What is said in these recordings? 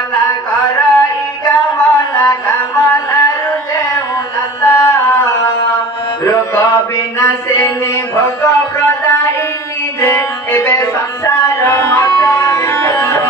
गला करई कामना कामना रुजे उन्नता रोग विनाशिनी भोग प्रदायिनी जे एबे संसार मत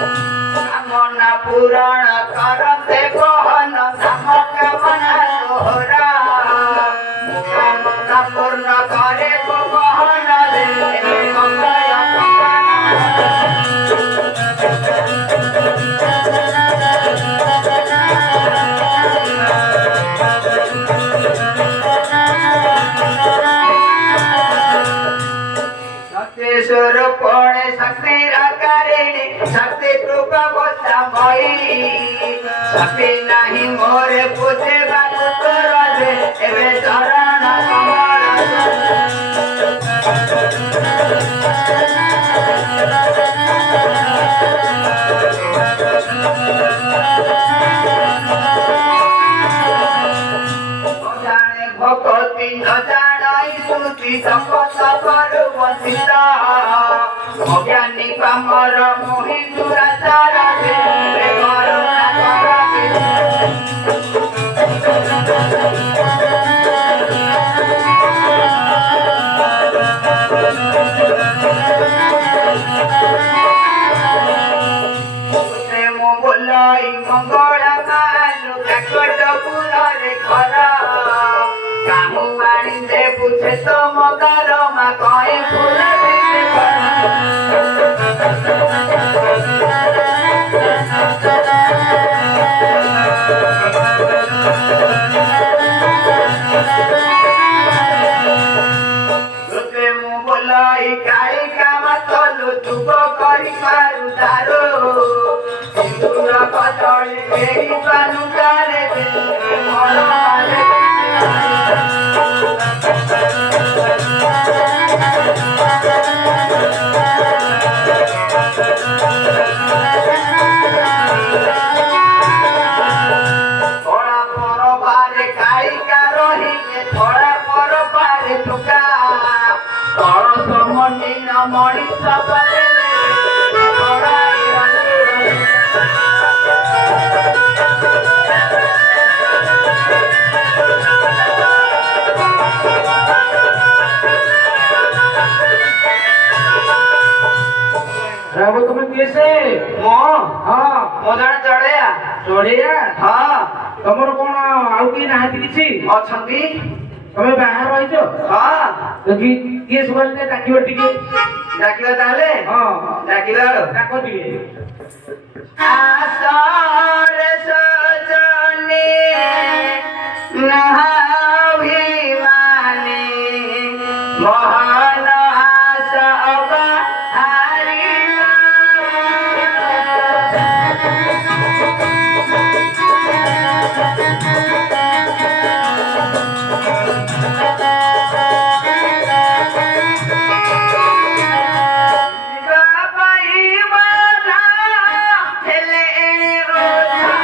कामना पूरण करते कहन नाम कामना तोहरा कामना पूर्ण करे को कहन दे मंगय स्वरूपणे शक्ति आकारिणी शक्ति कृपा गोसामयी शक्ति नहीं मोरे पूजे बाबू तोर दे एबे चरण कमल जाने भक्ति न जानाई सुति संपत करू वंचिता अज्ञानी कामर मोहि दुराचार दे करुणा करके प्रेम बोलाई मंगल मानु काकट पुरे घर काहू आनी दे पूछे तो मगर मा कहे फूल बोलाई काई काम चलु तुब करी पारु तारो सिंदूर कदली फेरी पानु तारे मन मारे थोड़ा पर बारे खाई का रही थोड़ा पर बारे टुका तोर समनी न मणि सपरे थोड़ाई रावो तुम कैसे मो हाँ मो जण चढ़ेया चढ़िया हाँ तमर कौन आउ कि नाहाती किछि अछंती तमे बाहर रहिछ हाँ तो किए सुबह डाकिबो टिके डाकिबा ताले हाँ डाकिबा डाको टिके आसार सजनी नहाभिमानी महान आशा अबहारिला बाबाई बना हेले ओझा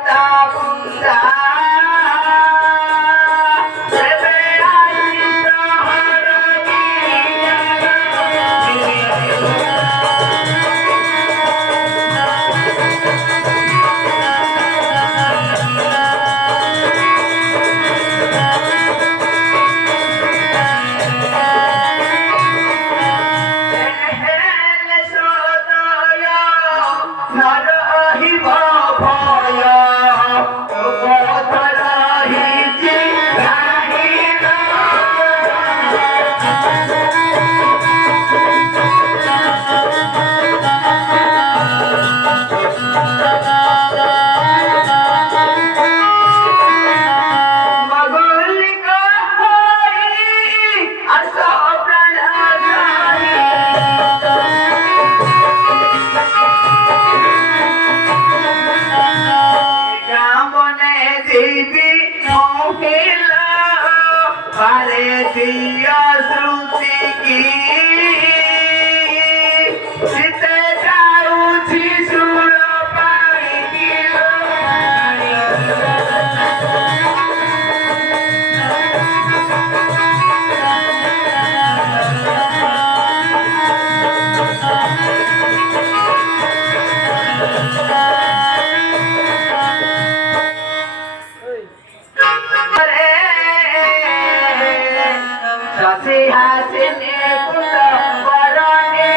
দেবতা পুতা দেবে আই প্রহরণী হেলে সদয় নরহিব ভয় পথ রহিছি রাহিল মগলিক হই আস প্রাণ সাহি গামনে দেবী মহিলা পারে দিয়া শ্রুতি কি শীতে যাଉଛି সুর পাই গিল শশী হাসিনী কুত বরণী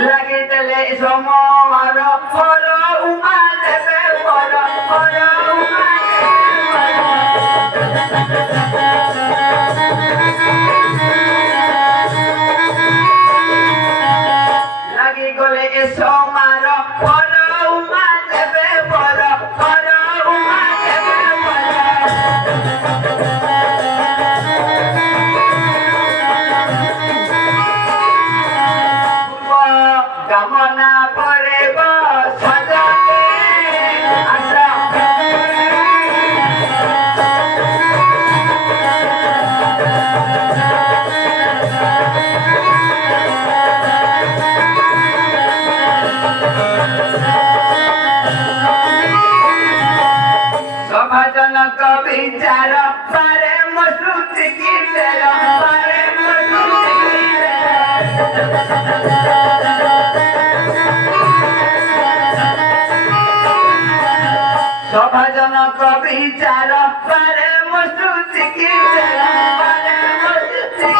লাগিলে সমর ফর উমা দেবে ফর ফর উমা লাগি গলে সমার ফর উমা দেবে ফর ফর উমা দেবে কামনা পড়েব সজনে আশা সভাজনক বিচার পারে মশ্রুতি গীতের পারে মশ্রুতি সভাজনক বিচার পারে মশ্রুতি গীতের পারে মশ্রুতি